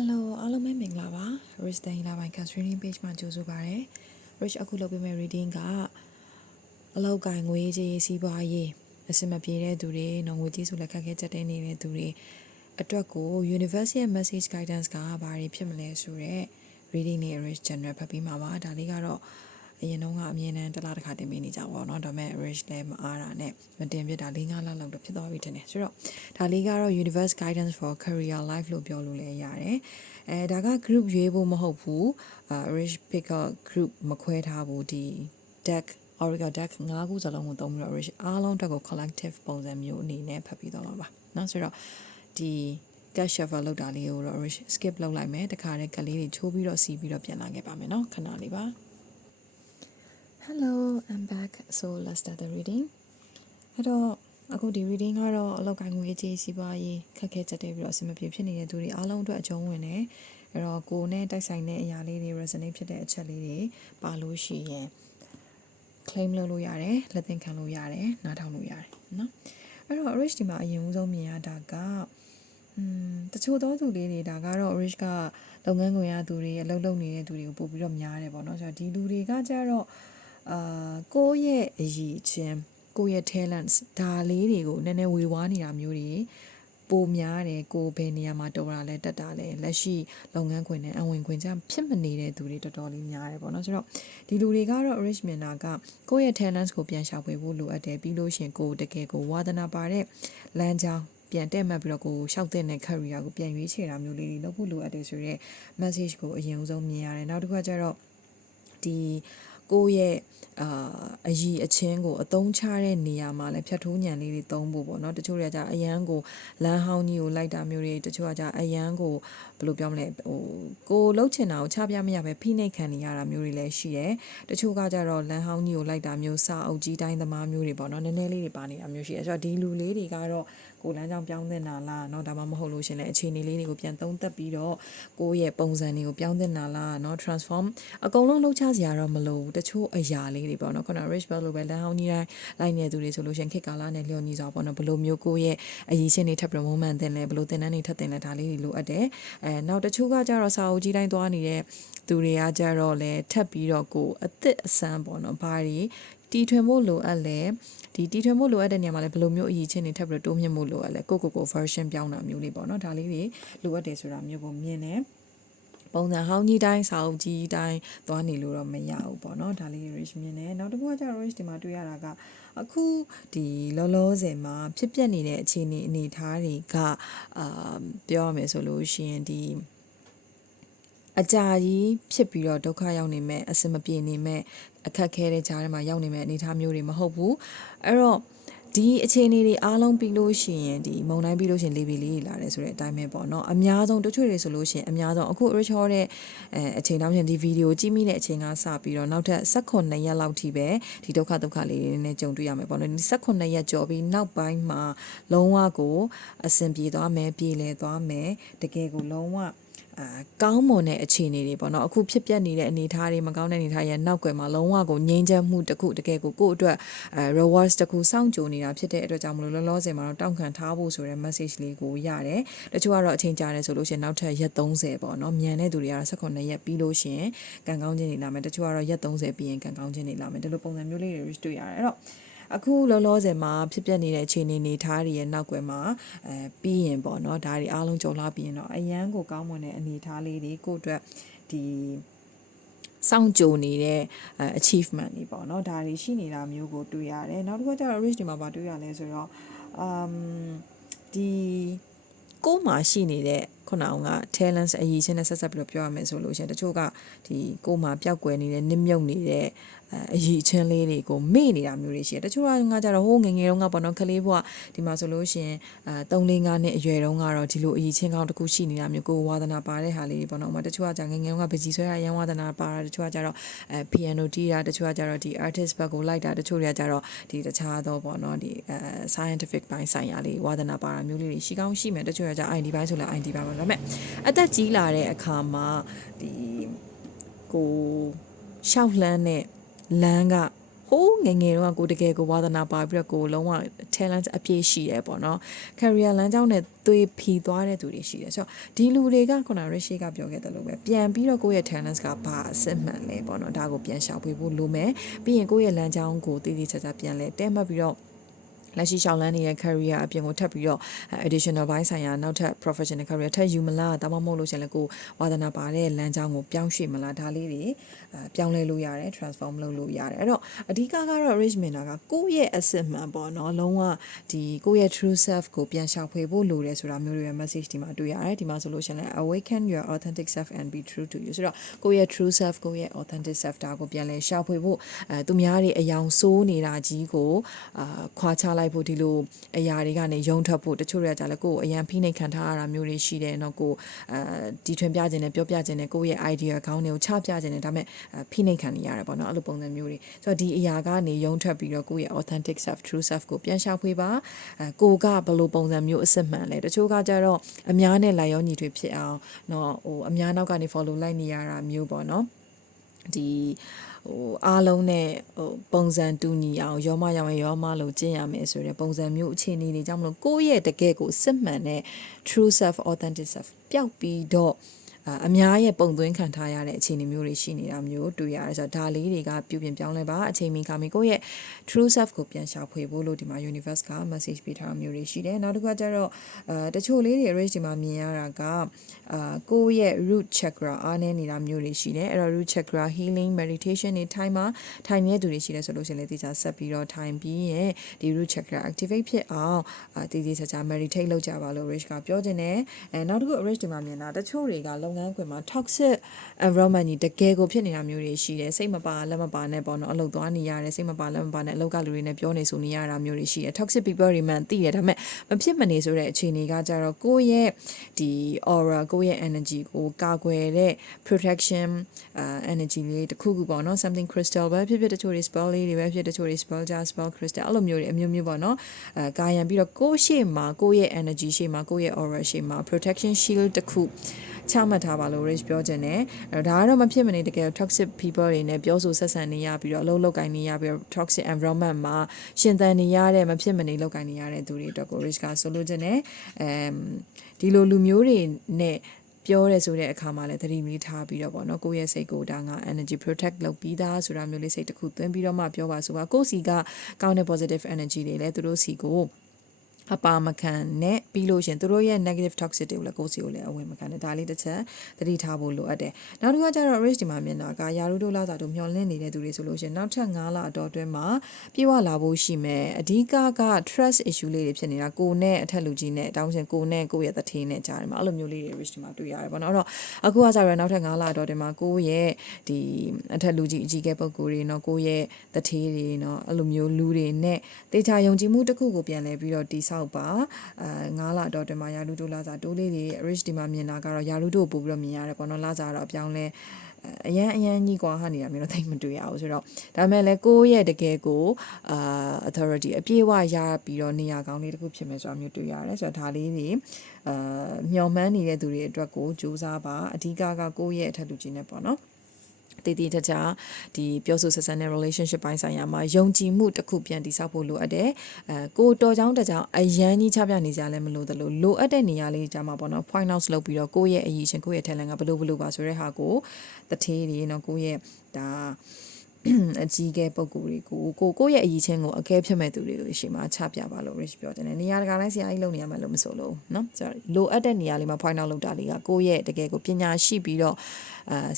Hello အားလုံးပဲမင်္ဂလာပါ Rich တိုင်းလာပိုင်း cast reading page မှာကြိုဆိုပါရစေ Rich အခုလုပ်ပေးမယ့် reading ကအလောက်ကိုင်ငွေကြေးစီးပွားရေးအစမပြေတဲ့သူတွေငွေကြေးဆိုလက်ခက်ခဲချက်တဲနေတဲ့သူတွေအတွက်ကို Universe ရဲ့ message guidance ကဘာတွေဖြစ်မလဲဆိုတော့ reading နဲ့ Rich general ဖတ်ပြီးမှာပါဒါလေးကတော့အရင်တော့ကအမြင်နဲ့တစ်လားတစ်ခါတင်ပေးနေကြပါတော့เนาะဒါပေမဲ့ Rich လည်းမအားတာနဲ့မတင်ပြတာ၄-၅လလောက်တော့ဖြစ်သွားပြီထင်တယ်ဆိုတော့ဒါလေးကတော့ Universe guidance for career life လို့ပြောလို့လည်းရတယ်ဒါက group ရွေးဖို့မဟုတ်ဘူးRich picker group မခွဲထားဘူးဒီ deck Oracle deck 5ခုစလုံးကိုသုံးပြီးတော့ Rich အားလုံးတက်ကို collective ပုံစံမျိုးအနေနဲ့ဖတ်ပြီးတော့မှာပါเนาะဆိုတော့ဒီ cash shuffle လောက်တာလေးကိုတော့ Rich skip လုပ်လိုက်မယ်တခါတည်းကလေးတွေချိုးပြီးတော့စီးပြီးတော့ပြန်လာခဲ့ပါမယ်เนาะခဏလေးပါHello, I'm back. So let's start the reading. အဲ့တော့အခုဒီ reading ကတော့အလောက်ကိုင်းငွေကြေးစီးပွားရေးခက်ခဲချက်တွေပြီးတော့အဆင်မပြေဖြစ်နေတဲ့သူတွေအားလုံးအတွက်အကျုံးဝင်တယ်။အဲ့တော့ကိုယ်နဲ့တိုက်ဆိုင်တဲ့အရာလေးတွေ resonate ဖြစ်တဲ့အချက်လေးတွေပါလို့ရှိရင် claim လုပ်လို့ရတယ်၊လက်သင်ခံလို့ရတယ်၊နားထောင်လို့ရတယ်နော်။အဲ့တော့ Rich ဒီမှာအရင်ဦးဆုံးမြင်ရတာကတချို့သောသူလေးတွေဒါကတော့ Rich ကလုပ်ငန်းခွင်ရသူတွေအလုပ်လုပ်နေတဲ့သူတွေကိုပို့ပြီးတော့များတယ်ပေါ့နော်။ဆိုတော့ဒီလူတွေကကြတော့ကိုယ့်ရဲ့အရည်ချင်းကိုယ့်ရဲ့ talents ဒါလေးတွေကိုနည်းနည်းဝေဝါးနေတာမျိုးတွေပိုများတယ်ကိုယ်ဘယ်နေရာမှာတော်တာလဲတက်တာလဲလက်ရှိလုပ်ငန်းခွင်နဲ့အဝင်ခွင်ကြဖြစ်မနေတဲ့သူတွေတော်တော်လေးများတယ်ပေါ့နော်ဆိုတော့ဒီလူတွေကတော့ Rich မြင်တာကကိုယ့်ရဲ့ talents ကိုပြန်ရှာဖွေဖို့လိုအပ်တယ်ပြီးလို့ရှင်ကိုယ်တကယ်ကိုဝါသနာပါတဲ့လမ်းကြောင်းပြန်တက်မှတ်ပြီးတော့ကိုရှောက်တဲ့ career ကိုပြန်ရွေးချယ်တာမျိုးလေးတွေလုပ်ဖို့လိုအပ်တယ်ဆိုတော့ message ကိုအရင်ဆုံးမြင်ရတယ်နောက်တစ်ခါကျတော့ဒီကိုယ့်ရဲ့အရည်အချင်းကိုအသုံးချတဲ့နေရာမှာလည်းဖြတ်ထိုးညံလေးတွေသုံးဖို့ပေါ့နော်တချို့တွေကကြအရန်ကိုလမ်းဟောင်းကြီးကိုလိုက်တာမျိုးတွေတချို့ကကြအရန်ကိုဘယ်လိုပြောမလဲကိုလှုပ်ချင်တာကိုချပြမရပဲဖိနှိပ်ခံနေရတာမျိုးတွေလည်းရှိတယ်တချို့ကကြတော့လမ်းဟောင်းကြီးကိုလိုက်တာမျိုးစာအုပ်ကြီးတိုင်းသမားမျိုးတွေပေါ့နော်နည်းနည်းလေးတွေပါနေတာမျိုးရှိတယ်ဆိုတော့ဒီလူလေးတွေကတော့ကိုလမ်းကြောင်းပြောင်းတင်တာလားเนาะဒါမှမဟုတ်လို့ရှင်လည်းအခြေအနေလေးတွေကိုပြန်သုံးသပ်ပြီးတော့ကိုယ့်ရဲ့ပုံစံတွေကိုပြောင်းတင်တာလားเนาะ transform အကုန်လုံးလှုပ်ချစရာတော့မလိုဘူးတချို့အရာလေးတွေပေါ့နော်ခုန Rich Bell လိုပဲလမ်းဟောင်းကြီးတိုင်းလိုက်နေသူတွေဆိုလို့ရှင်ခေတ်ကာလနဲ့လျော်ညီစွာပေါ့နော်ဘလို့မျိုးကိုယ့်ရဲ့အရေးချင်းတွေထပ်ပြီး moment တင်လဲဘလို့တင်တန်းတွေထပ်တင်လဲဒါလေးတွေလိုအပ်တယ်နောက်တချို့ကကြတော့စာအုပ်ကြီးတိုင်းသွားနေတဲ့သူတွေကကြတော့လဲထပ်ပြီးတော့ကိုအသစ်အဆန်းပေါ့နော်ဘာတွေတီထွင်ဖို့လိုအပ်လဲဒီတီထွင်ဖို့လိုအပ်တဲ့နေရာမှာလည်းဘယ်လိုမျိုးအရေးချင်းတွေထပ်ပြီးတော့တိုးမြင့်ဖို့လိုအပ်လဲကို version ပြောင်းတာမျိုးလေးပေါ့နော်ဒါလေးတွေလိုအပ်တယ်ဆိုတာမျိုးကိုမြင်တယ်ပုံစံဟောင်းကြီးတိုင်းစာအုပ်ကြီးတိုင်းသွားနေလို့တော့မရဘူးပေါ့နော်ဒါလေး Rich မြင်တယ်နောက်တစ်ခုကကျတော့ Rich ဒီမှာတွေ့ရတာကအခုဒီလောလောဆယ်မှာဖြစ်ပျက်နေတဲ့အခြေအနေထားတွေကပြောရမယ်ဆိုလို့ရှိရင်ဒီအကြာကြီးဖြစ်ပြီးတော့ဒုက္ခရောက်နေမဲ့အစမပြေနေမဲ့အခက်ခဲတဲ့ကြားထဲမှာရောက်နေမဲ့အနေအထားမျိုးတွေမဟုတ်ဘူးအဲ့တော့ဒီအခြေအနေတွေအားလုံးပြီးလို့ရှိရင်ဒီမုံတိုင်းပြီးလို့ရှိရင်လေပီလေးလာတယ်ဆိုတဲ့အတိုင်းပဲပေါ့နော်အများဆုံးတချို့တွေဆိုလို့ရှိရင်အများဆုံးအခု Rich ဟောတဲ့အချိန်တောင်ပြန်ဒီဗီဒီယိုကြည့်မိတဲ့အချိန်ကစပြီးတော့နောက်ထပ်18ရက်လောက်ထိပဲဒီဒုက္ခလေးတွေနဲ့ကြုံတွေ့ရမယ်ပေါ့နော်ဒီ18ရက်ကျော်ပြီးနောက်ပိုင်းမှာလုံးဝကိုအဆင်ပြေသွားမယ်ပြေလည်သွားမယ်တကယ်ကိုလုံးဝကောင်းမွန်တဲ့အခြေအနေတွေပေါ့နော်အခုဖြစ်ပျက်နေတဲ့အနေအထားတွေမကောင်းတဲ့အနေအထားရဲ့နောက်ွယ်မှာလုံးဝကိုငြိမ်းချမ်းမှုတစ်ခုတကယ်ကိုကိုယ့်အတွက်rewards တစ်ခုစောင့်ကြိုနေတာဖြစ်တဲ့အတွက်ကြောင့်မလို့လောလောဆယ်မှာတော့တောင်းခံထားဖို့ဆိုတဲ့ message လေးကိုရတယ်တချို့ကတော့အချိန်ကြာတယ်ဆိုလို့ရှိရင်နောက်ထပ်ရက်30ပေါ့နော်မြန်တဲ့သူတွေကတော့18ရက်ပြီးလို့ရှိရင်ကံကောင်းခြင်းတွေလာမယ်တချို့ကတော့ရက်30ပြီးရင်ကံကောင်းခြင်းတွေလာမယ်ဒီလိုပုံစံမျိုးလေးတွေတွေ့ရတယ်အဲ့တော့အခုလောလောဆယ်မှာဖြစ်ပျက်နေတဲ့အခြေအနေနေထားတွေရဲ့နောက်ွယ်မှာပြီးရင်ပေါ့နော်ဒါတွေအားလုံးကြုံလာပြီးရင်တော့အရန်ကိုကောင်းမွန်တဲ့အနေထားလေးတွေကိုယ့်အတွက်ဒီစောင့်ကြိုနေတဲ့ achievement တွေပေါ့နော်ဒါတွေရှိနေတာမျိုးကိုတွေ့ရတယ်နောက်တစ်ခုကျတော့ Rich ဒီမှာပါတွေ့ရလဲဆိုတော့ဒီကိုယ်မှာရှိနေတဲ့ခုနက talents အရေးချင်းနဲ့ဆက်ဆက်ပြီးတော့ပြောရမယ်ဆိုလို့ရှိရင်တချို့ကဒီကိုယ်မှာပျောက်ကွယ်နေတဲ့နစ်မြုပ်နေတဲ့အရေးချင်းလေးတွေကိုမေ့နေတာမျိုးတွေရှိတယ်တချို့ကကြတော့ဟိုးငငယ်တုန်းကပေါ့နော်ကလေးဘွားဒီမှာဆိုလို့ရှိရင်3-5နှစ်အရွယ်တုန်းကတော့ဒီလိုအရေးချင်းကောင်းတစ်ခုရှိနေတာမျိုးကိုဝါသနာပါတဲ့ဟာလေးတွေပေါ့နော်တချို့ကကြငငယ်တုန်းကပကြီးဆွဲရရန်ဝါသနာပါတာတချို့ကကြတော့piano တီးတာတချို့ကကြတော့ဒီ artist ဘက်ကိုလိုက်တာတချို့တွေကကြတော့ဒီတခြားသောပေါ့နော်ဒီ scientific ဘိုင်းဆိုင်ရာလေးဝါသနာပါတာမျိုးလေးတွေရှိကောင်းရှိမယ်တချို့ကကြ IT ဘိုင်းဆိုလဲ IT ဘိုင်းပါဒါပေမဲ့အသက်ကြီးလာတဲ့အခါမှာဒီကိုရှောက်လန်းတဲ့လမ်းက ဟိုးငယ်ငယ်တော့ကိုတကယ်ကိုဝါသနာပါပြီးတော့ကိုလုံးဝ talent အပြည့်ရှိတယ်ပေါ့နော် career လမ်းကြောင်းနဲ့သွေးဖီသွားတဲ့သူတွေရှိတယ်ဆိုတော့ဒီလူတွေကခုန Rishi ကပြောခဲ့တယ်လို့ပဲပြန်ပြီးတော့ကိုယ့်ရဲ့ talents ကဘာအစစ်မှန်လဲပေါ့နော်ဒါကိုပြန်ရှာဖွေဖို့လိုမယ်ပြီးရင်ကိုယ့်ရဲ့လမ်းကြောင်းကိုတည်တည်ချာချာပြန်လဲတဲမှတ်ပြီးတော့လက်ရှိရှောင်းလန်းနေတဲ့ career အပြင်ကိုထပ်ပြီးတော့ additional ဘိုင်းဆိုင်ရာနောက်ထပ် professional career ထပ်ယူမလားဒါမှမဟုတ်လို့ရှင်လည်းကိုဝါသနာပါတဲ့လမ်းကြောင်းကိုပြောင်းရွှေ့မလားဒါလေးတွေပြောင်းလဲလို့ရတယ် transform လုပ်လို့ရတယ်အဲ့တော့အဓိကကတော့ rich mentor ကကိုယ့်ရဲ့အစစ်မှန်ပေါ့နော်လုံးဝဒီကိုယ့်ရဲ့ true self ကိုပြန်ရှာဖွေဖို့လိုတယ်ဆိုတာမျိုးတွေရဲ့ message ဒီမှာတွေ့ရတယ်ဒီမှာဆိုလို့ရှင်လည်း awaken your authentic self and be true to you ဆိုတော့ကိုယ့်ရဲ့ true self ကိုယ့်ရဲ့ authentic self ဒါကိုပြန်လဲရှာဖွေဖို့သူများတွေအယောင်ဆိုးနေတာကြီးကိုခွာချလိုက်ဖို့ဒီလိုအရာတွေကနေယုံထွက်ဖို့တချို့တွေကကြလဲကိုယ်အရန်ဖိနှိပ်ခံထားရတာမျိုးတွေရှိတယ်เนาะကိုဒီထွင်ပြခြင်းနဲ့ပြောပြခြင်းနဲ့ကိုယ့်ရဲ့ idea ခေါင်းတွေကိုချပြခြင်းနဲ့ဒါပေမဲ့ဖိနှိပ်ခံနေရတယ်ပေါ့เนาะအဲ့လိုပုံစံမျိုးတွေဆိုတော့ဒီအရာကနေယုံထွက်ပြီးတော့ကိုယ့်ရဲ့ authentic self true self ကိုပြန်ရှာဖွေပါကိုကဘယ်လိုပုံစံမျိုးအစစ်မှန်လဲတချို့ကကြတော့အများနဲ့လိုက်ရောညီထွေဖြစ်အောင်เนาะဟိုအများနောက်ကနေ follow လိုက်နေရတာမျိုးပေါ့เนาะဒီအားလုံးနဲ့ပုံစံတူညီအောင်ရောမရောင်ရောမလို့ကျင့်ရမယ်ဆိုတဲ့ပုံစံမျိုးအခြေအနေတွေကြောင့်မလို့ကိုယ့်ရဲ့တကယ်ကိုစစ်မှန်တဲ့ true self authentic self ပျောက်ပြီးတော့အများရဲ့ပုံသွင်းခံထားရတဲ့အခြေအနေမျိုးတွေရှိနေတာမျိုးတွေ့ရတယ်ဆိုတော့ဒါလေးတွေကပြုပြင်ပြောင်းလဲပါအချိန်မီခါမီကိုယ့်ရဲ့ true self ကိုပြန်ရှာဖွေဖို့လို့ဒီမှာ universe က message ပေးထားတာမျိုးတွေရှိတယ်နောက်တစ်ခါကျတော့တချို့လေးတွေ rich ဒီမှာမြင်ရတာကကိုယ့်ရဲ့ root chakra အားနည်းနေတာမျိုးတွေရှိတယ်အဲ့တော့ root chakra healing meditation တွေထိုင်နေတဲ့သူတွေရှိတယ်ဆိုလို့ရှိရင်လည်းဒီစားဆက်ပြီးတော့ထိုင်ပြီးရင်ဒီ root chakra activate ဖြစ်အောင်တည်ချာ meditate လုပ်ကြပါလို့ rich ကပြောခြင်းတယ်နောက်တစ်ခု rich ဒီမှာမြင်တာတချို့တွေကလုပ်ငန်းခွင်မှာ toxic environment ကြီးတကယ်ကိုဖြစ်နေတာမျိုးတွေရှိတယ်စိတ်မပါလက်မပါနဲ့ပေါ့နော်အလုပ်သွားနေရတယ်စိတ်မပါလက်မပါနဲ့အလုပ်ကလူတွေနဲ့ပြောနေဆိုနေရတာမျိုးတွေရှိတယ် toxic people တွေမှန်သိတယ်ဒါပေမဲ့မဖြစ်မနေဆိုတဲ့အခြေအနေကကြတော့ကိုယ့်ရဲ့ဒီ aura ကိုယ့်ရဲ့ energy ကိုကာကွယ်တဲ့ protection energy လေးတစ်ခုခုပေါ့နော် something crystal ပဲဖြစ်ဖြစ်တချို့တွေ spell လေးတွေပဲဖြစ်တချို့တွေ spell jar spell crystal အဲ့လိုမျိုးတွေအမျိုးမျိုးပေါ့နော်ကာယံပြီးတော့ကိုယ့်ရှေ့မှာကိုယ့်ရဲ့ energy ရှေ့မှာကိုယ့်ရဲ့ aura ရှေ့မှာ protection shield တစ်ခုချမှတ်ထားပါလို့ rich ပြောခြင်းနဲ့ဒါကတော့မဖြစ်မနေတကယ် toxic people တွေနဲ့ပြောဆိုဆက်ဆံနေရပြီးတော့အလုပ်လုပ်ကိုင်နေရပြီးတော့ toxic environment မှာရှင်သန်နေရတဲ့မဖြစ်မနေလုပ်ကိုင်နေရတဲ့သူတွေအတွက်ကို rich ကဆိုလိုခြင်းနဲ့ဒီလိုလူမျိုးတွေနဲ့ပြောရဲဆိုတဲ့အခါမှာလည်းသတိမီးထားပြီးတော့ပေါ့နော်ကိုယ့်ရဲ့စိတ်ကိုဒါငါ energy protect လုပ်ပြီးသားဆိုတာမျိုးလေးစိတ်တစ်ခုသွင်းပြီးတော့မှပြောပါဆိုပါကိုယ့်စီကကောင်းတဲ့ positive energy တွေလည်းသူတို့စီကိုအပါမခံနဲ့ပြီးလို့ရှင်သူတို့ရဲ့ negative toxic တွေကိုလည်းကိုယ်စီကိုလည်းအဝင်မခံနဲ့ဒါလေးတစ်ချက်သတိထားဖို့လိုအပ်တယ်နောက်တစ်ခါကျတော့ rich ဒီမှာမြင်တာကယာရုတို့လာစာတို့မျောလင့်နေတဲ့သူတွေဆိုလို့ရှင်နောက်ထပ်9လအတော်အတွင်းမှာပြေဝလာဖို့ရှိမယ်အဓိက trust issue လေးတွေဖြစ်နေတာကိုနဲ့အထက်လူကြီးနဲ့တောင်းရှင်ကိုနဲ့ကိုရဲ့တထေးနဲ့ကြားတယ်မှာအဲ့လိုမျိုးလေးတွေ rich ဒီမှာတွေ့ရတယ်ပေါ့နော်အဲ့တော့အခုကကျတော့နောက်ထပ်9လအတော်အတွင်းမှာကိုရဲ့ဒီအထက်လူကြီးအကြီးကဲပုံကိုယ်တွေเนาะကိုရဲ့တထေးတွေเนาะအဲ့လိုမျိုးလူတွေနဲ့တေချာယုံကြည်မှုတစ်ခုကိုပြန်လဲပြီးတော့တိဆောက်ပါ9လတော့တွင်မှာယာလူတို့လာစားတိုးလေးတွေ rich ဒီမှာမြင်တာကတော့ယာလူတို့ပို့ပြီးတော့မြင်ရတယ်ပေါ့နော်လာစားတော့အပြောင်းလဲအရန်ကြီးကွာဟာနေတာမျိုးတော့သိမတွေ့ရအောင်ဆိုတော့ဒါမဲ့လည်းကိုယ့်ရဲ့တကယ်ကိုauthority အပြည့်အဝရပြီးတော့နေရာကောင်းလေးတစ်ခုဖြစ်မယ်ဆိုတာမျိုးတွေ့ရတယ်ဆိုတော့ဒါလေးတွေမျှော်မှန်းနေတဲ့သူတွေအတွက်ကိုစူးစမ်းပါအဓိကကိုယ့်ရဲ့အထက်လူကြီးနဲ့ပေါ့နော်တည်တည်ချာဒီပြောဆိုဆက်ဆံတဲ့ relationship ပိုင်းဆိုင်ရာမှာယုံကြည်မှုတစ်ခုပြန်တည်ဆောက်ဖို့လိုအပ်တယ်ကိုတော်ကြောင်းတကြောင်အရန်ကြီးချပြနေကြလဲမလို့တလို့လိုအပ်တဲ့နေရာလေးကြမှာပေါ့နော် point out လုပ်ပြီးတော့ကိုယ့်ရဲ့အရည်ရှင်ကိုယ့်ရဲ့ talent ကဘလို့ပါဆိုတဲ့ဟာကိုတထေးတွေနော်ကိုယ့်ရဲ့ဒါအကြီးကဲပုံကိုယ်တွေကိုကိုယ့်ရဲ့အရေးချင်းကိုအကဲဖြစ်မဲ့သူတွေကိုရှေ့မှာချပြပါလို့ rich ပြောတယ်နေရာတကာတိုင်းဆရာကြီးလုပ်နေရမယ်လို့မဆိုလို့เนาะဆိုတော့လိုအပ်တဲ့နေရာလေးမှာ point out လုပ်တာလေးကကိုယ့်ရဲ့တကယ်ကိုပညာရှိပြီးတော့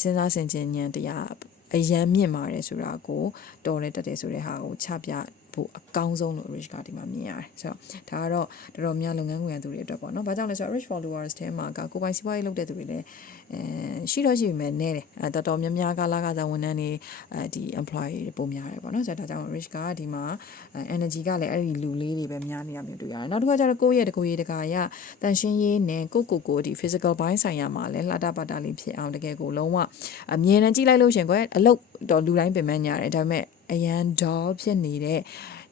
စဉ်းစားဆင်ခြင်ဉာဏ်တရားအယံမြင့်ပါတယ်ဆိုတာကိုတော်တက်တယ်ဆိုတဲ့ဟာကိုချပြဖို့အကောင်းဆုံးလို့ rich ကဒီမှာမြင်ရတယ်ဆိုတော့ဒါကတော့တော်တော်များလုပ်ငန်းခွင်သူတွေအတွက်ပေါ့နော်ဘာကြောင့်လဲဆိုတော့ rich followers ထဲမှာကိုပိုင်စီးပွားရေးလုပ်တဲ့သူတွေလည်းရှိတော့ရှိပြီမဲ့နဲတယ်တော်တော်များများကလာကစားဝန်ထမ်းတွေဒီ employee တွေပုံများတယ်ပေါ့နော်ဆိုတော့ဒါကြောင့် rich ကဒီမှာ energy ကလည်းအဲ့ဒီလူလေးတွေပဲများနေတာမျိုးတွေ့ရတယ်နောက်တစ်ခါကျတော့ကိုယ့်ရဲ့တကူရေးတကာရတန်ရှင်းရေးနဲ့ကိုဒီ physical ဘိုင်းဆိုင်ရာမှာလည်းလှတာပါတာလေးဖြစ်အောင်တကယ်ကိုလုံးဝအမြင်နဲ့ကြည့်လိုက်လို့ရှင်ကွယ်အလုတ်တော့လူတိုင်းပင်ပန်းညာတယ်ဒါပေမဲ့အရန် doll ဖြစ်နေတဲ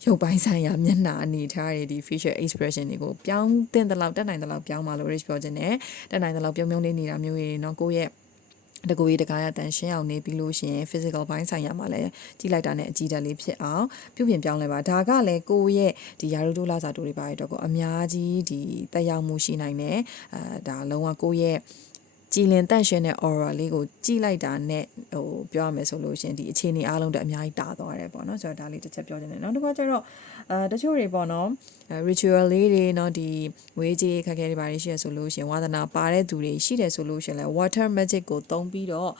့ရုပ်ပိုင်းဆိုင်ရာမျက်နှာအနေထားတွေဒီ facial expression တွေကိုပြောင်းတင်တဲ့လောက်တက်နိုင်တဲ့လောက်ပြောင်းပါလို့ rich ပြောခြင်းနဲ့တက်နိုင်တဲ့လောက်ပြုံးလေးနေတာမျိုးတွေเนาะကိုယ့်ရဲ့ တကူရေးတကားရတန်ရှင်းအောင်နေပြီးလို့ရှိရင် physical ဘိုင်းဆိုင်ရာမှာလည်းကြည့်လိုက်တာနဲ့အကြည့်တက်လေးဖြစ်အောင်ပြုပြင်ပြောင်းလဲပါဒါကလည်းကိုယ့်ရဲ့ဒီယာရုတို့လာစာတို့တွေပါရတော့ကိုအများကြီးဒီတက်ရောက်မှုရှိနိုင်တယ်ဒါလုံးဝကိုယ့်ရဲ့ကြည်လင်တန့်ရှင်းတဲ့ aura လေးကိုကြည့်လိုက်တာနဲ့ဟိုပြောရမယ်ဆိုလို့ရှင်ဒီအခြေအနေအားလုံးတအများကြီးတာသွားတယ်ပေါ့နော်ဆိုတော့ဒါလေးတစ်ချက်ပြောချင်တယ်နောက်တစ်ခါကျတော့တချို့တွေပေါ့နော် ritual လေးတွေเนาะဒီဝေးကြီးခက်ခဲတွေပါရှိရဆိုလို့ရှင်ဝါသနာပါတဲ့သူတွေရှိတယ်ဆိုလို့ရှင်လဲ water magic ကိုသုံးပြီးတော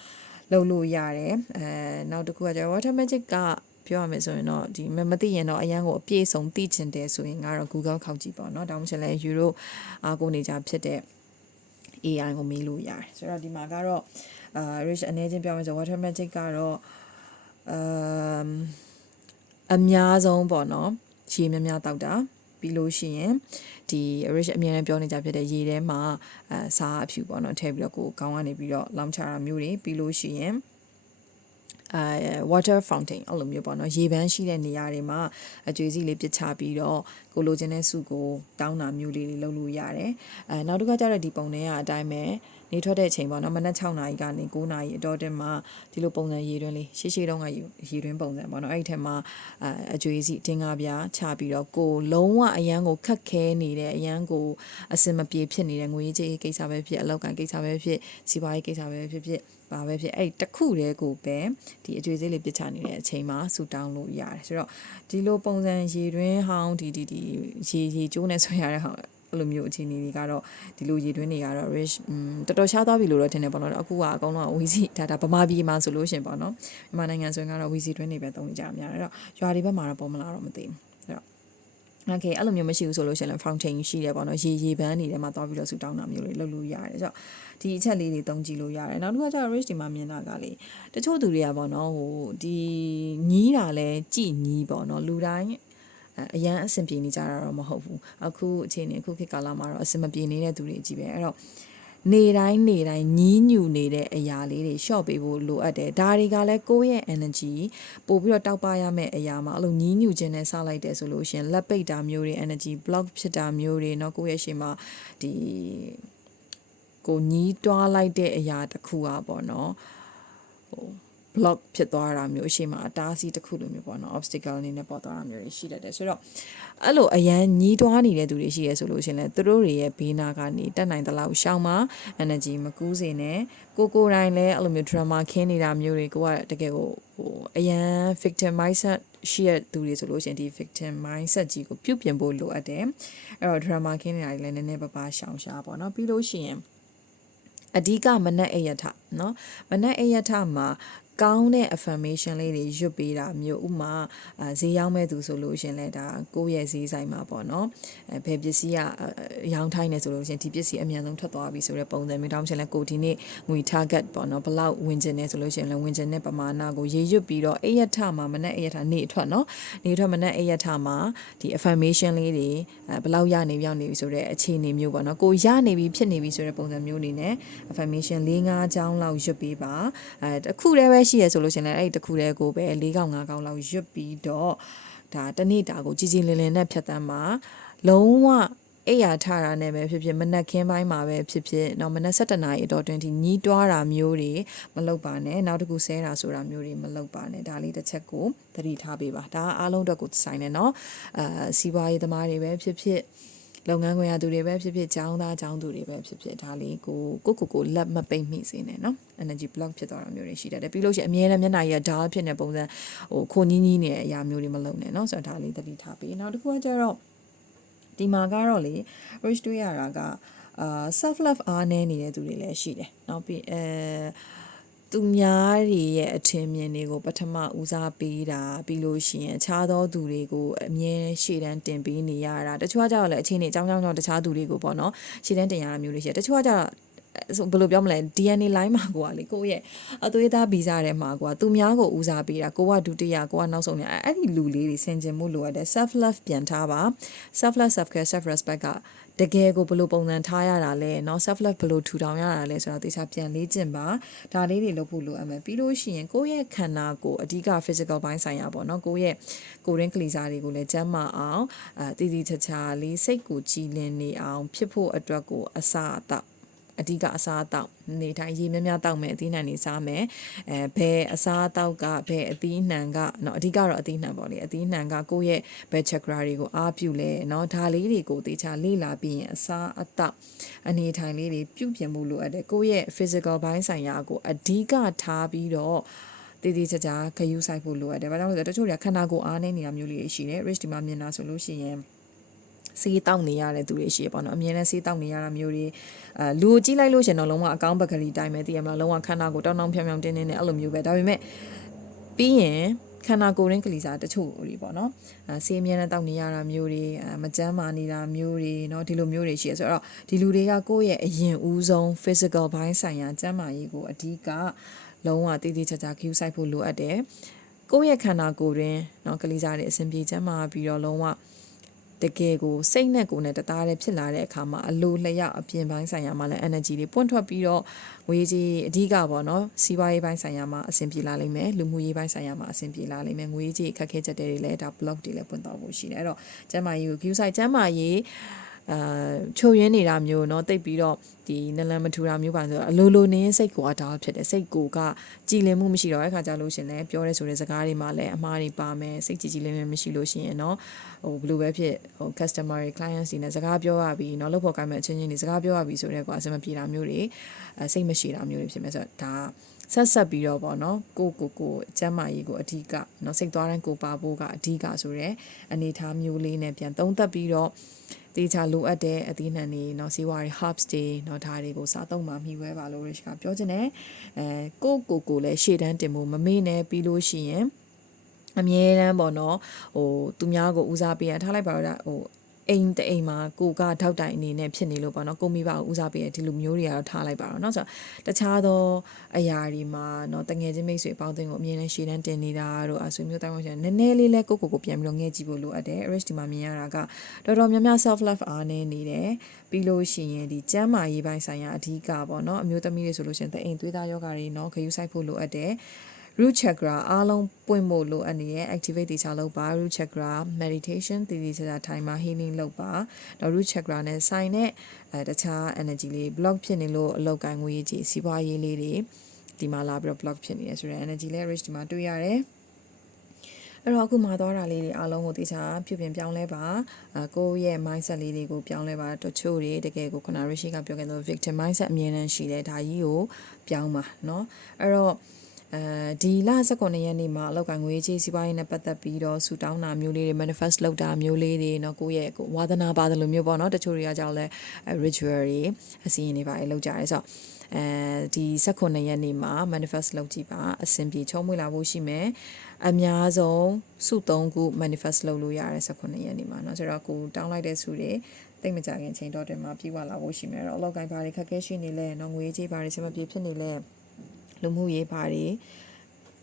့လုပ်လို့ရတယ်နောက်တစ်ခုကကျတော့ water magic ကပြောရမယ်ဆိုရင်တော့ဒီမသိရင်တော့အရန်ကိုအပြည့်စုံသိချင်တယ်ဆိုရင်ကတော့ Google ခောက်ကြည့်ပေါ့เนาะဒါမှမဟုတ်လဲ Euro အားကိုနေကြဖြစ်တဲ့AI ကိုမေးလို့ရတယ်ဆိုတော့ဒီမှာကတော့rich အနေချင်းပြောမယ်ဆို water magic ကတော့အများဆုံးပေါ့နော်ရေများများတောက်တာပြီးလို့ရှိရင်ဒီ rich အမြဲတမ်းပြောနေကြဖြစ်တဲ့ရေထဲမှာစားအဖြူပေါ့နော်ထည့်ပြီးတော့ကိုကောင်းကနေပြီးတော့လောင်းချတာမျိုးတွေပြီးလို့ရှိရင်water fountain အဲ့လိုမျိုးပေါ့နော်ရေပန်းရှိတဲ့နေရာတွေမှာအကျွေးစီလေးပစ်ချပြီးတော့ကိုလိုချင်တဲ့စုကိုတောင်းတာမျိုးလေးလုပ်လို့ရတယ်နောက်တစ်ခါကျတော့ဒီပုံတွေကအတိုင်းပဲနေထွက်တဲ့အချိန်ပေါ့နော်မနက်6နာရီကနေ9နာရီအတော်တင်မှာဒီလိုပုံစံရေတွင်းလေးရှေ့တုန်းကရေတွင်းပုံစံပေါ့နော်အဲ့ဒီထဲမှာအကျွေးစီတင်းကားပြားချပြီးတော့ကိုလုံးဝအရန်ကိုခက်ခဲနေတဲ့အရန်ကိုအစင်မပြေဖြစ်နေတဲ့ငွေကြေးကိစ္စပဲဖြစ်အလောက်ကန်ကိစ္စပဲဖြစ်စီးပွားရေးကိစ္စပဲဖြစ်ပါပဲဖြစ်အဲ့တခုတည်းကိုပဲဒီအကျွေးစေးလေးပြစ်ချနေတဲ့အချိန်မှာဆူတောင်းလို့ရတယ်ဆိုတော့ဒီလိုပုံစံရေတွင်းဟောင်းဒီရေကျိုးနေဆွဲရတဲ့ဟောင်းအဲ့လိုမျိုးအခြေအနေတွေကတော့ဒီလိုရေတွင်းတွေကတော့ rich တော်တော်ရှားသွားပြီလို့တော့ထင်တယ်ပေါ့နော်အခုကအကောင်လုံးဝီစီဒါဗမာပြည်မှာဆိုလို့ရှင်ပေါ့နော်မြန်မာနိုင်ငံဆိုရင်ကတော့ဝီစီတွင်းတွေပဲသုံးနေကြအများအဲ့တော့ရွာတွေဘက်မှာတော့ပေါ်မလာတော့မသိဘူးအဲ့တော့okay အဲ့လိုမျိုးမရှိဘူးဆိုလို့ရှိရင် fountain ရှိတယ်ပေါ့နော်ရေပန်းနေထဲမှာသွားပြီးတော့ဆူတောင်းတာမျိုးတွေလုပ်လို့ရတယ်ဆိုတော့ဒီအချက်လေးတွေသုံးကြည့်လို့ရတယ်နောက်တစ်ခါကျတော့ rich ဒီမှာမြင်တာကလေတချို့သူတွေကပေါ့နော်ဟိုဒီညီးတာလဲကြည်ညီးပေါ့နော်လူတိုင်းအရန်အဆင်ပြေနေကြတာတော့မဟုတ်ဘူးအခုအချိန်နဲ့အခုခေတ်ကာလမှာတော့အဆင်မပြေနေတဲ့သူတွေကြီးပဲအဲ့တော့နေတိုင်းညီးညူနေတဲ့အရာလေးတွေ short ပေးဖို့လိုအပ်တယ်ဒါတွေကလည်းကိုယ့်ရဲ့ energy ပို့ပြီးတော့တောက်ပရမယ့်အရာမှာအဲ့လိုညီးညူခြင်းနဲ့စလိုက်တယ်ဆိုလို့ရှင်လက်ပိတ်တာမျိုးတွေ energy block ဖြစ်တာမျိုးတွေเนาะကိုယ့်ရဲ့ရှင်မှာဒီကိုညီးတွားလိုက်တဲ့အရာတစ်ခုอ่ะပေါ့เนาะဟို block ဖြစ်သွားတာမျိုးအရှိမအတားအဆီးတစ်ခုလိုမျိုးပေါ့နော် obstacle အနေနဲ့ပေါ်သွားတာမျိုးတွေရှိတတ်တယ်ဆိုတော့အဲ့လိုအရန်ညီးတွားနေတဲ့သူတွေရှိရဲဆိုလို့ရှင်လဲသူတို့တွေရဲ့ဘေးနာကနေတက်နိုင်သလောက်ရှောင်းမှာ energy မကူးစေနဲ့ကိုတိုင်းလဲအဲ့လိုမျိုး drama ခင်းနေတာမျိုးတွေကိုကတကယ်ကိုဟိုအရန် victim mindset ရှိရသူတွေဆိုလို့ရှင်ဒီ victim mindset ကြီးကိုပြုပြင်ဖို့လိုအပ်တယ်အဲ့တော့ drama ခင်းနေတာတွေလည်းနည်းနည်းပါးပါးရှောင်ရှားပေါ့နော်ပြီးလို့ရှိရင်အဓိကမနက်အယထเนาะမနက်အယထမှာကောင်းတဲ့ affirmation လေးတွေရွတ်ပေးတာမျိုးဥမာဈေးရောက်မဲ့သူဆိုလို့ရှင်လဲဒါကိုယ့်ရဲ့ဈေးဆိုင်မှာပေါ့နော်ဘယ်ပစ္စည်းကရောင်းထိုင်းနေဆိုလို့ရှင်ဒီပစ္စည်းအမြန်ဆုံးထွက်သွားပြီဆိုတဲ့ပုံစံမျိုးတောင်းရှင်လဲကိုဒီနေ့ငွေ target ပေါ့နော်ဘလောက်ဝင်ကျင်နေဆိုလို့ရှင်လဲဝင်ကျင်တဲ့ပမာဏကိုရေးရွတ်ပြီးတော့အယထမှာမနက်အယထနေအထွက်နော်နေအထွက်မနက်အယထမှာဒီ affirmation လေးတွေဘလောက်ရနေရောက်နေပြီဆိုတဲ့အခြေအနေမျိုးပေါ့နော်ကိုရနေပြီဖြစ်နေပြီဆိုတဲ့ပုံစံမျိုးနေနဲ့ affirmation 4-5ချောင်းလောက်ရွတ်ပေးပါတခုတည်းပဲရှိရဆိုလို့ရှင်လည်းအဲ့တခုတည်းကိုပဲ4កောင်5កောင်လောက်ရွတ်ပြီးတော့ဒါတနေ့တာကိုကြည်ကြည်လင်လင်နဲ့ဖြတ်တန်းမှာလုံးဝအိယာထတာနဲ့ပဲဖြစ်ဖြစ်မနက်ခင်းပိုင်းမှာပဲဖြစ်ဖြစ်တော့မနက်7နာရီအတော်တွင်ဒီညီးတွားတာမျိုးတွေမလုပ်ပါနဲ့နောက်တစ်ခုဆဲတာဆိုတာမျိုးတွေမလုပ်ပါနဲ့ဒါလေးတစ်ချက်ကိုသတိထားပေးပါဒါအားလုံးအတွက်ကိုဆိုင်နေเนาะစီးပွားရေးသမားတွေပဲဖြစ်ဖြစ်လုပ်ငန်းခွင်ရသူတွေပဲဖြစ်ဖြစ်ကျောင်းသားကျောင်းသူတွေပဲဖြစ်ဖြစ်ဒါလေးကိုလက်မပိတ်မိစေနဲ့เนาะ energy block ဖြစ်သွားတာမျိုးတွေရှိတတ်တယ်ပြီးလို့ရှိရင်အမြဲတမ်းမျက်နှာကြီးက dull ဖြစ်နေပုံစံဟိုခိုညီနေတဲ့အရာမျိုးတွေမလုပ်နဲ့เนาะဆိုတော့ဒါလေးသတိထားပေးနောက်တစ်ခုကကျတော့ဒီမှာကတော့လေ rich တွေ့ရတာကself love အားနည်းနေတဲ့သူတွေလည်းရှိတယ်နောက်ပြီးသူများတွေရဲ့အထင်မြင်တွေကိုပထမဦးစားပေးတာပြီးလို့ရှိရင်အခြားသောသူတွေကိုအမြဲရှေ့တန်းတင်ပေးနေရတာတချို့ကကြတော့လည်းအချင်းတွေအကြောင်းကြောင့်တခြားသူတွေကိုပေါ့နော်ရှေ့တန်းတင်ရတာမျိုးတွေရှိတယ်တချို့ကကြတော့ဘယ်လိုပြောမလဲ DNA line မှာကိုကလေကိုယ့်ရဲ့အသွေးသားဗီဇထဲမှာကိုကသူများကိုဦးစားပေးတာကိုကဒုတိယကိုကနောက်ဆုံးနေအဲ့ဒီလူလေးတွေဆင်ခြင်မှုလိုအပ်တယ် self love ပြန်ထားပါ self love self care self respect ကတကယ်ကိုဘယ်လိုပုံစံထားရတာလဲเนาะ self love ဘယ်လိုထူထောင်ရတာလဲဆိုတော့တေချာပြန်လေ့ကျင့်ပါဒါလေးတွေလုပ်ဖို့လိုအပ်မယ်ပြီးလို့ရှိရင်ကိုယ့်ရဲ့ခန္ဓာကိုယ်အဓိက physical ဘိုင်းဆိုင်ရာပေါ့เนาะကိုယ့်ရဲ့ကိုယ်ရင်းကလေးစားတွေကိုလည်းကျန်းမာအောင်တည်တည်ချာချာလေးစိတ်ကိုကြည်လင်နေအောင်ဖြစ်ဖို့အတွက်ကိုအစအတော့ အဓိကအစားအသောက်နေထိုင်ရေးများများတောက်မယ်အသီးနှံတွေစားမယ်ဘယ်အစားအသောက်ကဘယ်အသီးနှံကเนาะအဓိကတော့အသီးနှံပေါ့လေအသီးနှံကကိုယ့်ရဲ့ဘယ် chakra တွေကိုအားပြုလဲเนาะဒါလေးတွေကိုတေချာလေ့လာပြီးရင်အစားအသောက်အနေထိုင်လေးတွေပြုပြင်မှုလိုအပ်တယ်ကိုယ့်ရဲ့ physical ဘိုင်းဆိုင်ရာကိုအဓိကထားပြီးတော့တည်တည်ချာချာခယူးဆိုင်ဖို့လိုအပ်တယ်။ဘာကြောင့်လဲဆိုတော့တချို့တွေကခန္ဓာကိုယ်အားနေနေတာမျိုးလေးရှိတယ်။ rich ဒီမှာမြင်တာဆိုလို့ရှိရင်စေးတောက်နေရတဲ့သူတွေရှိရပေါ့နော်အမြဲတမ်းစေးတောက်နေရတာမျိုးတွေလူကိုကြည့်လိုက်လို့ရှင်တော့လုံးဝအကောင်းပကတိတိုင်းပဲသိရမလားလုံးဝခန္ဓာကိုယ်တောင်းတောင်းဖြောင်ဖြောင်တင်းတင်းနဲ့အဲ့လိုမျိုးပဲဒါပေမဲ့ပြီးရင်ခန္ဓာကိုယ်ရင်းကလေးစားတချို့တွေပေါ့နော်ဆေးအမြဲတမ်းတောက်နေရတာမျိုးတွေမကျန်းမာနေတာမျိုးတွေเนาะဒီလိုမျိုးတွေရှိရဆိုတော့ဒီလူတွေကကိုယ့်ရဲ့အရင်ဦးဆုံး physical ဘိုင်းဆိုင်ရာကျန်းမာရေးကိုအဓိကလုံးဝတည်တည်ချာချာ queue ဆိုင်ဖို့လိုအပ်တယ်ကိုယ့်ရဲ့ခန္ဓာကိုယ်ရင်းเนาะကလေးစားတဲ့အစဉ်ပြေကျန်းမာပြီးတော့လုံးဝတကယ်ကိုစိတ်နဲ့ကိုယ်နဲ့တသားတည်းဖြစ်လာတဲ့အခါမှာအလိုလျောက်အပြင်ပိုင်းဆိုင်ရာမှာလည်း energy တွေပွင့်ထွက်ပြီးတော့ငွေကြီးအဓိကပေါ့နော်စီးပွားရေးပိုင်းဆိုင်ရာမှာအဆင်ပြေလာလိမ့်မယ်လူမှုရေးပိုင်းဆိုင်ရာမှာအဆင်ပြေလာလိမ့်မယ်ငွေကြီးအခက်ခဲချက်တွေလည်းဒါ block တွေလည်းပွင့်သွားဖို့ရှိတယ်အဲ့တော့ကျန်းမာရေးကို queue site ကျန်းမာရေးချိုရင်းနေတာမျိုးเนาะတိတ်ပြီးတော့ဒီနလန်မထူတာမျိုးပါဆိုတော့အလိုလိုနေစိတ်ကိုအတားဖြစ်တယ်စိတ်ကိုကကြည်လင်မှုမရှိတော့တဲ့ခါကြလို့ရှင်လဲပြောရဲဆိုတဲ့စကားတွေမှာလည်းအမှားတွေပါမယ်စိတ်ကြည်လင်မှုမရှိလို့ရှိရင်เนาะဟိုဘယ်လိုပဲဖြစ်ဟို customer တွေ clients တွေနဲ့စကားပြောရပြီးเนาะလုပ်ဖို့ကိုင်းမဲ့အချင်းချင်းတွေစကားပြောရပြီးဆိုတဲ့ကွာအစမပြေတာမျိုးတွေစိတ်မရှိတာမျိုးတွေဖြစ်မယ်ဆိုတော့ဒါဆက်ပြီးတော့ပေါ့နော်ကိုကျမ်းမာရေးကိုအဓိကเนาะစိတ်သွားတိုင်းကိုပါဖို့ကအဓိကဆိုတဲ့အနေထားမျိုးလေးနဲ့ပြန်သုံးသပ်ပြီးတော့တေချာလိုအပ်တဲ့အသီးနှံတွေเนาะစီးပွားရေး herbs တွေเนาะဒါတွေကိုစားသုံးမှမြှဝဲပါလို့ Rich ကပြောချင်တယ်ကိုလည်းရှေ့တန်းတင်ဖို့မမေ့နဲ့ပြီးလို့ရှိရင်အမြဲတမ်းပေါ့နော်ဟိုသူများကိုဦးစားပေးရထားလိုက်ပါတော့ဟိုအိမ်တအိမ်မှာကိုကထောက်တိုင်အနေနဲ့ဖြစ်နေလို့ပေါ့နော်ကိုမိဘကိုဦးစားပေးရဒီလိုမျိုးတွေကတော့ထားလိုက်ပါတော့เนาะဆိုတော့တခြားသောအရာတွေမှာเนาะတငယ်ချင်းမိတ်ဆွေအပေါင်းအသင်းကိုအမြဲတမ်းရှေ့တန်းတင်နေတာတို့အဆွေမျိုးတိုင်းဝင်ရှင်နည်းနည်းလေးလဲကိုပြန်ပြီးတော့ငဲ့ကြည့်ဖို့လိုအပ်တယ် Rich ဒီမှာမြင်ရတာကတော်တော်များများ self love အားနေနေတယ်ပြီးလို့ရှိရင်ဒီကျန်းမာရေးပိုင်းဆိုင်ရာအဓိကပေါ့เนาะအမျိုးသမီးတွေဆိုလို့ရှိရင်အိမ်သွေးသားယောဂါတွေเนาะခယူးဆိုင်ဖို့လိုအပ်တယ် root chakra အားလုံးပွင့်ဖို့လိုအပ်နေရဲ့ activate တေချာလုပ်ပါ root chakra meditation တည်တည်ချာချာထိုင်မှာ healing လုပ်ပါတော့ root chakra နဲ့ဆိုင်တဲ့တခြား energy လေး block ဖြစ်နေလို့အလောက်ကိုင်းငွေကြီးစီးပွားရေးလေးတွေဒီမှာလာပြီးတော့ block ဖြစ်နေရဆိုတဲ့ energy လေး rich ဒီမှာတွေ့ရတယ်အဲ့တော့အခုမှာသွားတာလေးတွေအားလုံးကိုတေချာပြုပြင်ပြောင်းလဲပါကိုယ့်ရဲ့ mindset လေးတွေကိုပြောင်းလဲပါတချို့တွေတကယ်ကိုခုန Rishi ကပြောခဲ့တဲ့ victim mindset အမြဲတမ်းရှိတယ်ဒါကြီးကိုပြောင်းပါเนาะအဲ့တော့ဒီလ19ရက်နေ့မှာအလောက်ကငွေကြေးစီးပွားရေးနဲ့ပတ်သက်ပြီးတော့ဆူတောင်းတာမျိုးလေးတွေ manifest လုပ်တာမျိုးလေးတွေเนาะကိုယ့်ရဲ့ဝါသနာပါတယ်လို့မျိုးပေါ့เนาะတချို့တွေကကြောက်လဲ ritual တွေအစီအရင်တွေပါလောက်ကြရဲဆိုတော့ဒီ19ရက်နေ့မှာ manifest လုပ်ကြည့်ပါအဆင်ပြေချုံးမွေးလာဖို့ရှိမယ်အများဆုံးစု3ခု manifest လုပ်လို့ရတယ်19ရက်နေ့မှာเนาะဆိုတော့ကိုတောင်းလိုက်တဲ့စုတွေတိတ်မကြခင်ချိန်တော့တင်မှာပြေဝလာဖို့ရှိမယ်တော့အလောက်ကိုင်းဘာတွေခက်ခဲရှိနေလဲเนาะငွေကြေးဘာတွေစမပြေဖြစ်နေလဲလူမှုရေးဘာတွေ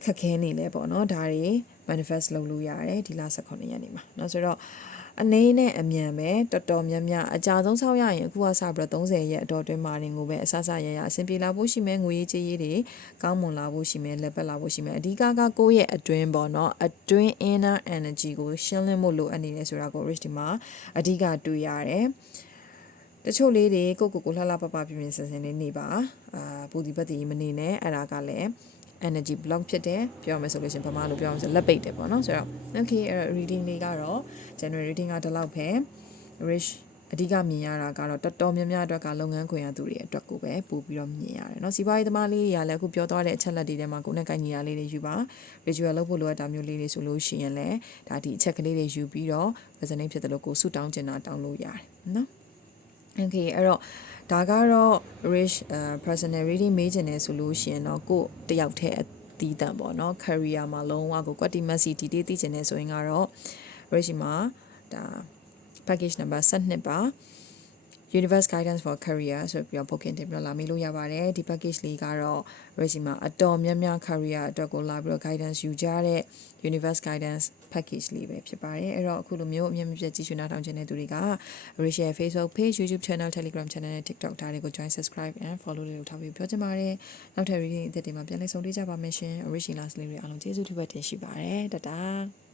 ခက်ခဲနေလဲပေါ့နော်ဒါတွေ manifest လုပ်လို့ရတယ်ဒီလ19ရက်နေ့မှာเนาะဆိုတော့အနေနဲ့အမြန်ပဲတော်တော်များများအကြဆုံးဆောက်ရရင်အခုကစပြီးတော့30ရက်အတော်တွင်းမှာနေကိုပဲအဆဆရရအဆင်ပြေလာဖို့ရှိမယ်ငွေရေးကြေးရေးတွေကောင်းမွန်လာဖို့ရှိမယ်လက်ပတ်လာဖို့ရှိမယ်အဓိကကကိုယ့်ရဲ့အတွင်းပေါ့နော်အတွင်း inner energy ကိုရှင်းလင်းဖို့လိုအပ်နေတယ်ဆိုတာကို Rich ဒီမှာအဓိကတွေ့ရတယ်တချို့လေးတွေကိုလှလှပပပြင်ဆင်လေးနေပါပူဒီပတ်တီမနေနဲ့အဲ့ဒါကလည်း energy block ဖြစ်တယ်ပြောမယ်ဆိုလို့ရှင်ဗမာလိုပြောအောင်ဆိုလက်ပိတ်တယ်ပေါ့နော်ဆိုတော့ okay reading လေးကတော့ January reading ကဒီလောက်ပဲ Rich အဓိကမြင်ရတာကတော့တော်တော်များများအတွက်ကလုပ်ငန်းခွင်ရသူတွေအတွက်ကိုပဲပို့ပြီးတော့မြင်ရတယ်เนาะစီးပွားရေးသမားလေးတွေကလည်းအခုပြောသွားတဲ့အချက်လက်တွေထဲမှာကိုယ်နဲ့ကိုင်ညီရလေးတွေယူပါ ritual လုပ်ဖို့လိုအပ်တာမျိုးလေးတွေဆိုလို့ရှိရင်လည်းဒါဒီအချက်ကလေးတွေယူပြီးတော့ resonate ဖြစ်တယ်လို့ကိုစုတောင်းကျင်တာတောင်းလို့ရတယ်เนาะokay အဲ့တော့ဒါကတော့ Rich personal reading မေးချင်တယ်ဆိုလို့ရှိရင်တော့ကိုတယောက်တည်းအတီးတန်ပေါ့နော် career မှာလုံးဝကိုကွက်တီမက်စီဒီတေးသိချင်တယ်ဆိုရင်ကတော့ Rich မှာဒါ package number 12ပါ Universe Guidance for Career ဆိုပြီးတော့ booking တင်ပြီးတော့လာမေးလို့ရပါတယ်ဒီ package လေးကတော့ Rich မှာအတော်များများ career အတွက်ကိုလာပြီးတော့ guidance ယူကြတဲ့ Universe Guidance package လေးပဲဖြစ်ပါတယ်အဲ့တော့အခုလိုမျိုးအမြင့်မပြတ်ကြည့်ရှုနားထောင်ခြင်းတဲ့သူတွေက Rich ရဲ့ Facebook page YouTube channel Telegram channel နဲ့ TikTok ဒါတွေကို join subscribe and follow လေးလုပ်ထားပြီးပြောချင်ပါတယ်နောက်ထပ် reading အသစ်တွေမှာပြန်လည်ဆုံတွေ့ကြပါမယ်ရှင် Rich last လေးတွေအားလုံးကျေးဇူးတင်ရှိပါတယ်တတား